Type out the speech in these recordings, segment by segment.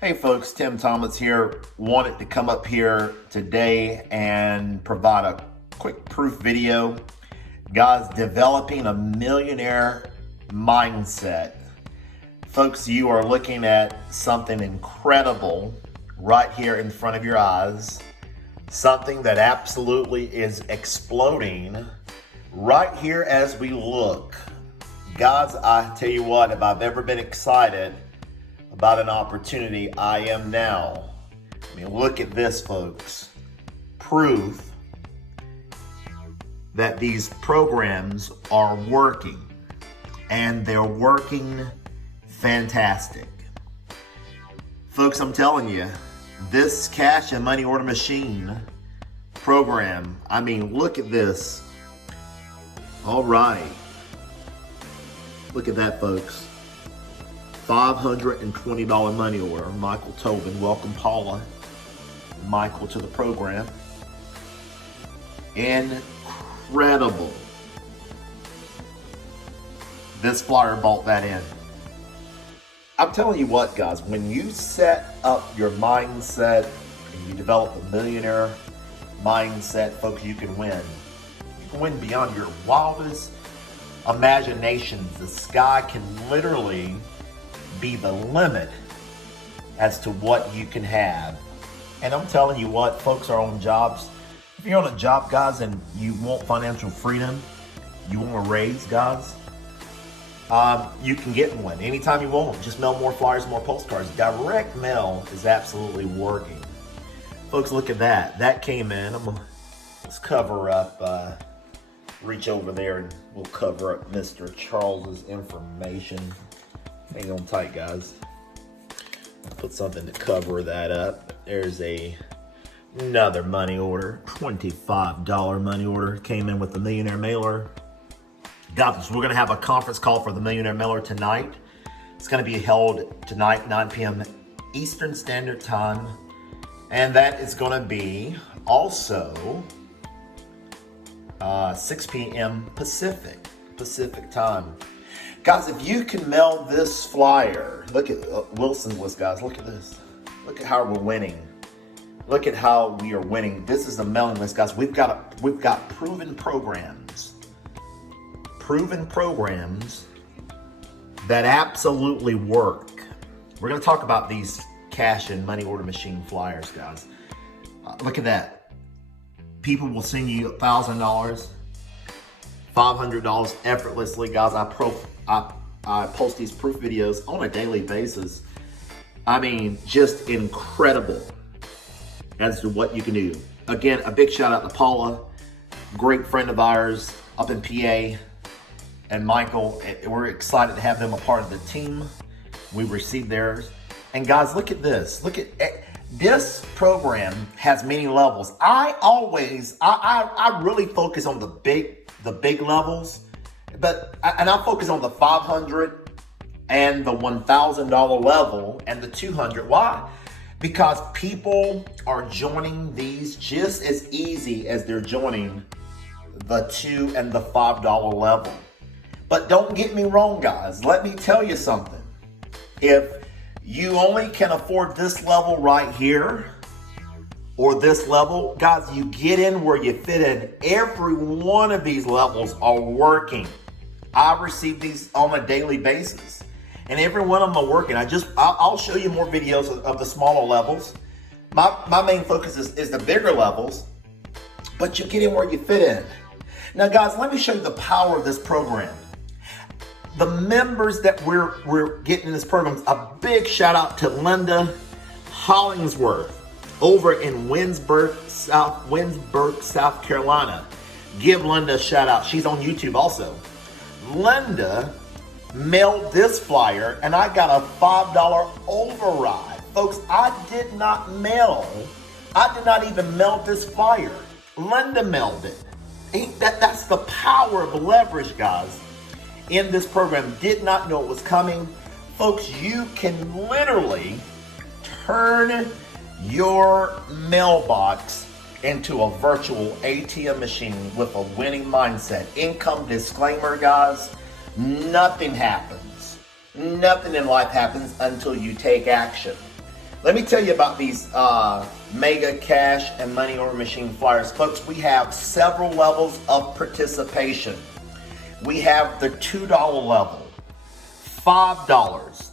Hey folks, Tim Thomas here. Wanted to come up here today and provide a quick proof video. Guys, developing a millionaire mindset. Folks, you are looking at something incredible right here in front of your eyes. Something that absolutely is exploding right here as we look. Guys, I tell you what, if I've ever been excited about an opportunity, I am now. I mean, look at this, folks. Proof that these programs are working, and they're working fantastic. Folks, I'm telling you, this cash and money order machine program, I mean, look at this. All right. Look at that, folks. $520 money order. Michael Tobin. Welcome Paula and Michael to the program. Incredible. This flyer bought that in. I'm telling you what, guys, when you set up your mindset and you develop a millionaire mindset, folks, you can win. You can win beyond your wildest imaginations. The sky can literally be the limit as to what you can have. And I'm telling you what, folks are on jobs. If you're on a job, guys, and you want financial freedom, you want a raise, guys, you can get one anytime you want. Just mail more flyers, more postcards. Direct mail is absolutely working. Folks, look at that. That came in. Let's cover up, reach over there and we'll cover up Mr. Charles's information. Hang on tight, guys. Put something to cover that up. There's another money order, $25 money order. Came in with the Millionaire Mailer. Guys, we're going to have a conference call for the Millionaire Mailer tonight. It's going to be held tonight, 9 p.m. Eastern Standard Time. And that is going to be also 6 p.m. Pacific time. Guys, if you can mail this flyer, look at Wilson's list, guys. Look at this. Look at how we're winning. Look at how we are winning. This is the mailing list, guys. We've got proven programs. Proven programs that absolutely work. We're going to talk about these cash and money order machine flyers, guys. Look at that. People will send you $1,000, $500 effortlessly, guys. I post these proof videos on a daily basis. I mean, just incredible as to what you can do. Again, a big shout out to Paula, great friend of ours up in PA, and Michael. We're excited to have them a part of the team. We received theirs. And guys, look at this. Look at this program has many levels. I really focus on the big levels, and I focus on the $500 and the $1,000 level and the $200. Why? Because people are joining these just as easy as they're joining the $2 and the $5 level. But don't get me wrong, guys. Let me tell you something. If you only can afford this level right here, or this level, guys, you get in where you fit in. Every one of these levels are working. I receive these on a daily basis, and every one of them are working. I'll show you more videos of the smaller levels. My main focus is the bigger levels, but you get in where you fit in. Now, guys, let me show you the power of this program. The members that we're getting in this program, a big shout out to Linda Hollingsworth over in Winsburg, South Carolina. Give Linda a shout out. She's on YouTube also. Linda mailed this flyer and I got a $5 override. Folks, I did not even mail this flyer. Linda mailed it. That's the power of leverage, guys. In this program, did not know it was coming. Folks, you can literally turn your mailbox into a virtual ATM machine with a winning mindset. Income disclaimer, guys, nothing happens. Nothing in life happens until you take action. Let me tell you about these mega cash and money order machine flyers. Folks, we have several levels of participation. We have the $2 level, $5,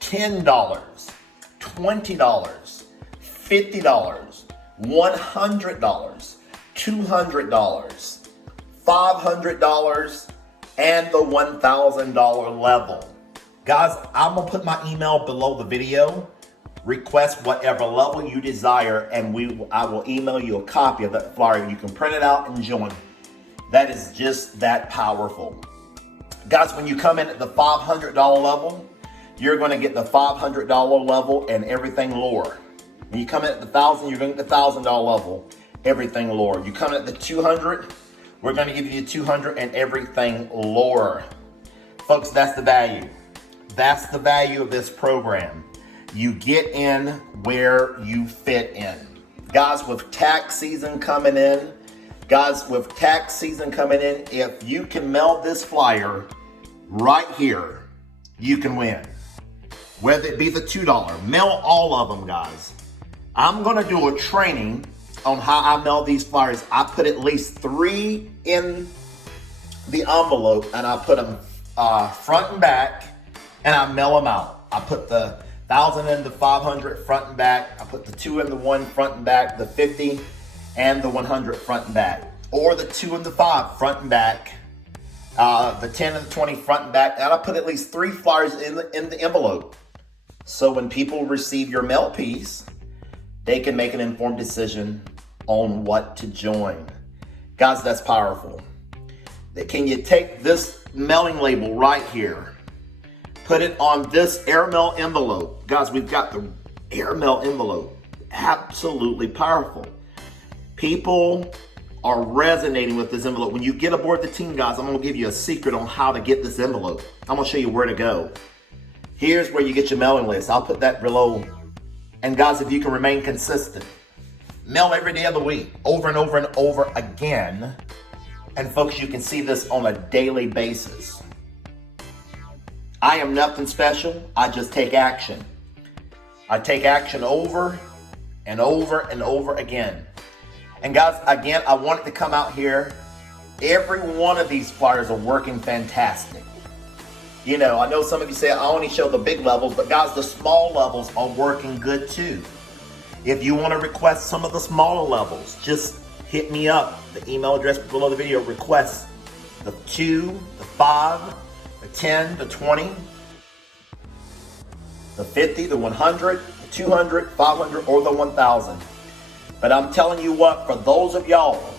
$10, $20, $50, $100, $200, $500, and the $1,000 level. Guys, I'm gonna put my email below the video. Request whatever level you desire, and I will email you a copy of that flyer. You can print it out and join. That is just that powerful. Guys, when you come in at the $500 level, you're going to get the $500 level and everything lower. When you come in at the $1,000, you're going to get the $1,000 level, everything lower. You come in at the $200, we're going to give you the $200 and everything lower. Folks, that's the value. That's the value of this program. You get in where you fit in. Guys, with tax season coming in, if you can mail this flyer right here, you can win. Whether it be the $2, mail all of them, guys. I'm gonna do a training on how I mail these flyers. I put at least 3 in the envelope, and I put them front and back, and I mail them out. I put the 1,000 in the 500 front and back. I put the 2 in the 1 front and back, the 50 and the 100 front and back, or the 2 and the 5 front and back, the 10 and the 20 front and back. And I put at least 3 flyers in the envelope. So when people receive your mail piece, they can make an informed decision on what to join. Guys, that's powerful. Can you take this mailing label right here, put it on this airmail envelope? Guys, we've got the airmail envelope. Absolutely powerful. People are resonating with this envelope. When you get aboard the team, guys, I'm gonna give you a secret on how to get this envelope. I'm gonna show you where to go. Here's where you get your mailing list. I'll put that below. And guys, if you can remain consistent, mail every day of the week, over and over and over again. And folks, you can see this on a daily basis. I am nothing special. I just take action. I take action over and over and over again. And guys, again, I want it to come out here. Every one of these flyers are working fantastic. You know, I know some of you say I only show the big levels, but guys, the small levels are working good too. If you want to request some of the smaller levels, just hit me up. The email address below the video. Request the 2, the 5, the 10, the 20, the 50, the 100, the 200, 500, or the 1,000. But I'm telling you what, for those of y'all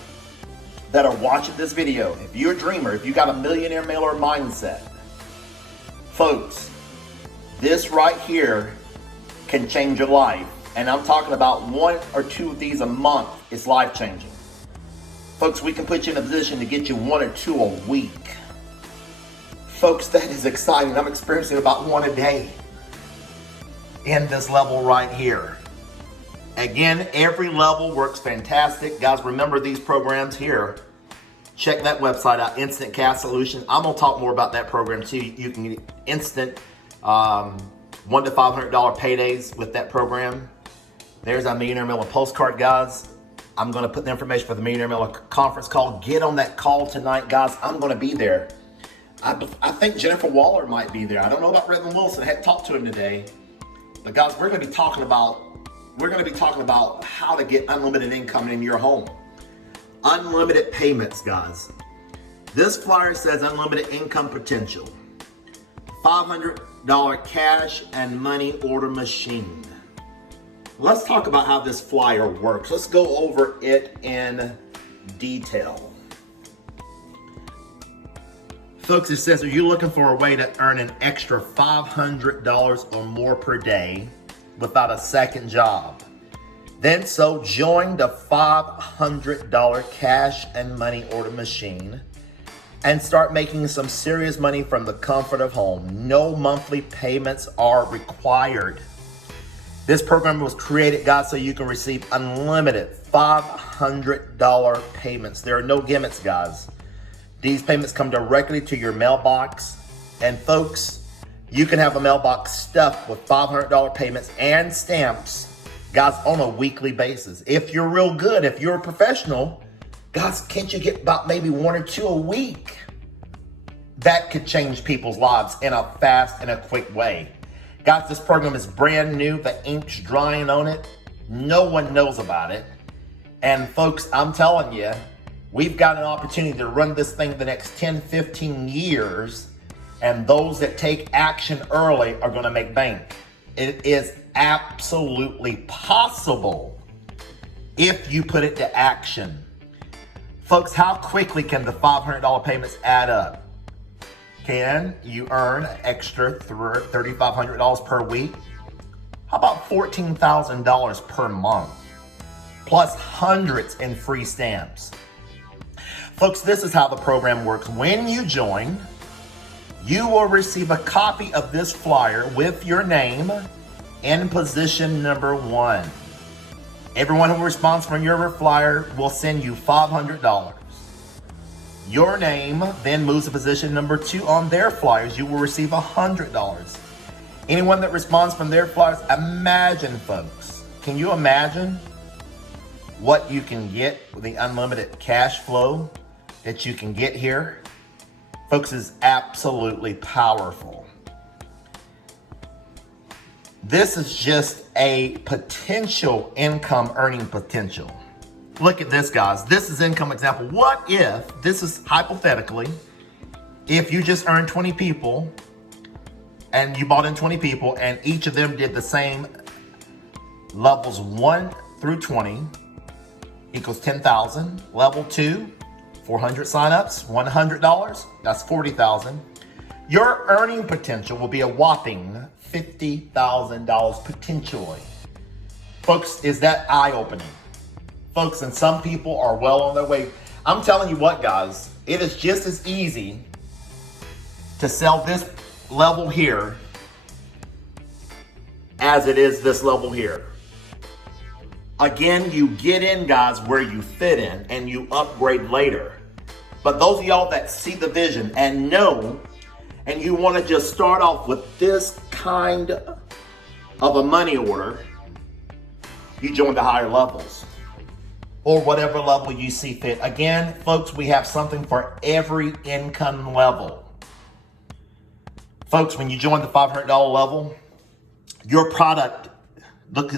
that are watching this video, if you're a dreamer, if you got a millionaire mailer mindset, folks, this right here can change your life. And I'm talking about 1 or 2 of these a month. It's life-changing. Folks, we can put you in a position to get you 1 or 2 a week. Folks, that is exciting. I'm experiencing about 1 a day in this level right here. Again, every level works fantastic. Guys, remember these programs here. Check that website out, Instant Cash Solutions. I'm gonna talk more about that program too. You can get instant $100 to $500 paydays with that program. There's our Millionaire Mailer postcard, guys. I'm gonna put the information for the Millionaire Mailer conference call. Get on that call tonight, guys. I'm gonna be there. I think Jennifer Waller might be there. I don't know about Redmond Wilson. I hadn't talked to him today. But guys, we're gonna be talking about how to get unlimited income in your home. Unlimited payments, guys. This flyer says unlimited income potential. $500 cash and money order machine. Let's talk about how this flyer works. Let's go over it in detail. Folks, it says, are you looking for a way to earn an extra $500 or more per day without a second job? Then join the $500 cash and money order machine and start making some serious money from the comfort of home. No monthly payments are required. This program was created, guys, so you can receive unlimited $500 payments. There are no gimmicks, guys. These payments come directly to your mailbox. And folks, You can have a mailbox stuffed with $500 payments and stamps, guys, on a weekly basis. If you're real good, if you're a professional, guys, can't you get about maybe 1 or 2 a week? That could change people's lives in a fast and a quick way. Guys, this program is brand new. The ink's drying on it. No one knows about it. And folks, I'm telling you, we've got an opportunity to run this thing the next 10, 15 years. And those that take action early are going to make bank. It is absolutely possible if you put it to action. Folks, how quickly can the $500 payments add up? Can you earn an extra $3,500 per week? How about $14,000 per month? Plus hundreds in free stamps. Folks, this is how the program works. When you join, you will receive a copy of this flyer with your name in position number 1. Everyone who responds from your flyer will send you $500. Your name then moves to position number 2 on their flyers. You will receive $100. Anyone that responds from their flyers, imagine, folks, can you imagine what you can get with the unlimited cash flow that you can get here? Folks, is absolutely powerful. This is just a potential income earning potential. Look at this, guys. This is income example. What if, this is hypothetically, if you just earned 20 people and you bought in 20 people and each of them did the same levels 1 through 20 equals 10,000. Level 2, 400 signups, $100, that's 40,000. Your earning potential will be a whopping $50,000 potentially. Folks, is that eye-opening? Folks, and some people are well on their way. I'm telling you what, guys, it is just as easy to sell this level here as it is this level here. Again, you get in, guys, where you fit in and you upgrade later. But those of y'all that see the vision and know, and you want to just start off with this kind of a money order, you join the higher levels or whatever level you see fit. Again, folks, we have something for every income level. Folks, when you join the $500 level, your product, look